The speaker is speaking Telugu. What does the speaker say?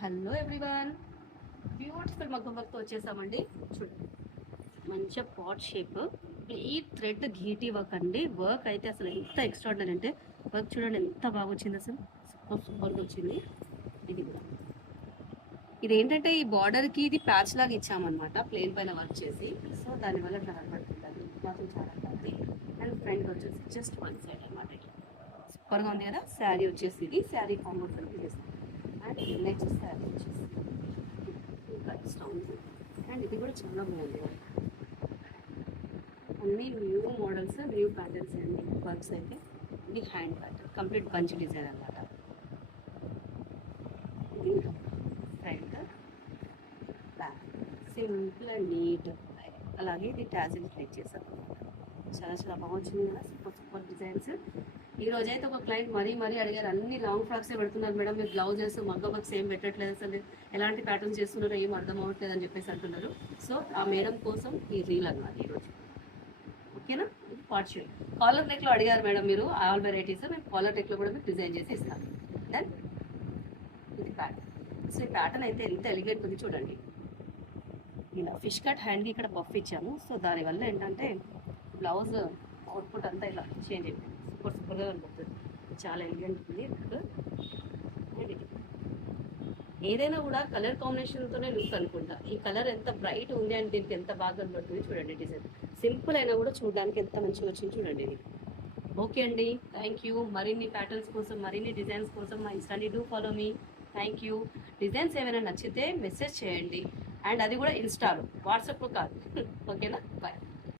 హలో ఎవ్రీవన్, బ్యూటిఫుల్ మగ్గం వర్క్తో వచ్చేసామండి. చూడండి, మంచిగా పాట్ షేప్ ఈ థ్రెడ్ గీటీ వర్క్ అండి. వర్క్ అయితే అసలు ఎంత ఎక్స్ట్రాడినరీ అంటే వర్క్ చూడండి ఎంత బాగా వచ్చింది, అసలు సూపర్ సూపర్గా వచ్చింది. ఇది కూడా ఇదేంటంటే ఈ బార్డర్కి ఇది ప్యాచ్ లాగా ఇచ్చామన్నమాట, ప్లేన్ పైన వర్క్ చేసి. సో దానివల్ల ఇట్లా కనబడుతుంది, మాత్రం చాలా బాగుంది. అండ్ ఫ్రంట్ వచ్చేసి జస్ట్ వన్ సైడ్ అనమాట. సూపర్గా ఉంది కదా. శారీ వచ్చేసి ఇది శారీ కాంబో కనిపిస్తుంది. అండ్ నెక్స్ట్ శారీ వచ్చేసి ఇంకా ఇష్టం ఉంది. అండ్ ఇది కూడా చాలా బాగుంది. అన్నీ న్యూ మోడల్స్, న్యూ ప్యాటర్న్స్ అండి. వర్క్స్ అయితే ఇది hand pattern, complete bunch design అనమాట. Front back simple and neat. అలాగే ఇది టాజిల్ ప్లేట్ చేశాను అనమాట. చాలా చాలా బాగుంటుంది కదా. Super super designs. ఈ రోజు అయితే ఒక క్లయింట్ మరీ అడిగారు, అన్ని లాంగ్ ఫ్రాక్సే పెడుతున్నారు మేడం, మీరు బ్లౌజెస్ మగ్గ వర్క్స్ ఏం పెట్టట్లేదు, అసలు ఎలాంటి ప్యాటర్న్స్ చేస్తున్నారో ఏం అర్థం అవ్వట్లేదు అని చెప్పేసి అంటున్నారు. సో ఆ మేడం కోసం ఈ రీల్ అన్నమాట ఈరోజు. ఓకేనా. పార్ట్ షేప్ కాలర్ నెక్లో అడిగారు మేడం మీరు, ఆల్ వెరైటీస్ మేము కాలర్ నెక్లో కూడా మీకు డిజైన్ చేసి ఇస్తాం. దెన్ ఇది ప్యాటర్న్. సో ఈ ప్యాటర్న్ అయితే ఎంత ఎలిగెంట్ ఉంది చూడండి. ఇలా ఫిష్ కట్ హ్యాండ్కి ఇక్కడ బఫ్ ఇచ్చాము. సో దానివల్ల ఏంటంటే బ్లౌజ్ అవుట్పుట్ అంతా ఇలా చేంజ్ అయిపోయింది. సూపర్ సూపర్గా కనిపిస్తుంది, చాలా ఎలిగెంట్ ఉంది. ఏదైనా కూడా కలర్ కాంబినేషన్తోనే లుక్ అనుకుంటా. ఈ కలర్ ఎంత బ్రైట్ ఉంది అండ్ దీనికి ఎంత బాగా కనబడుతుంది చూడండి. డిజైన్ సింపుల్ అయినా కూడా చూడడానికి ఎంత మంచిగా వచ్చింది చూడండి ఇది. ఓకే అండి, థ్యాంక్ యూ. మరిన్ని ప్యాటర్న్స్ కోసం, మరిన్ని డిజైన్స్ కోసం మా ఇన్స్టాని do follow me. Thank you. Designs ఏమైనా నచ్చితే మెసేజ్ చేయండి, అండ్ అది కూడా ఇన్స్టాలో, వాట్సాప్లో కాదు. ఓకేనా, బాయ్.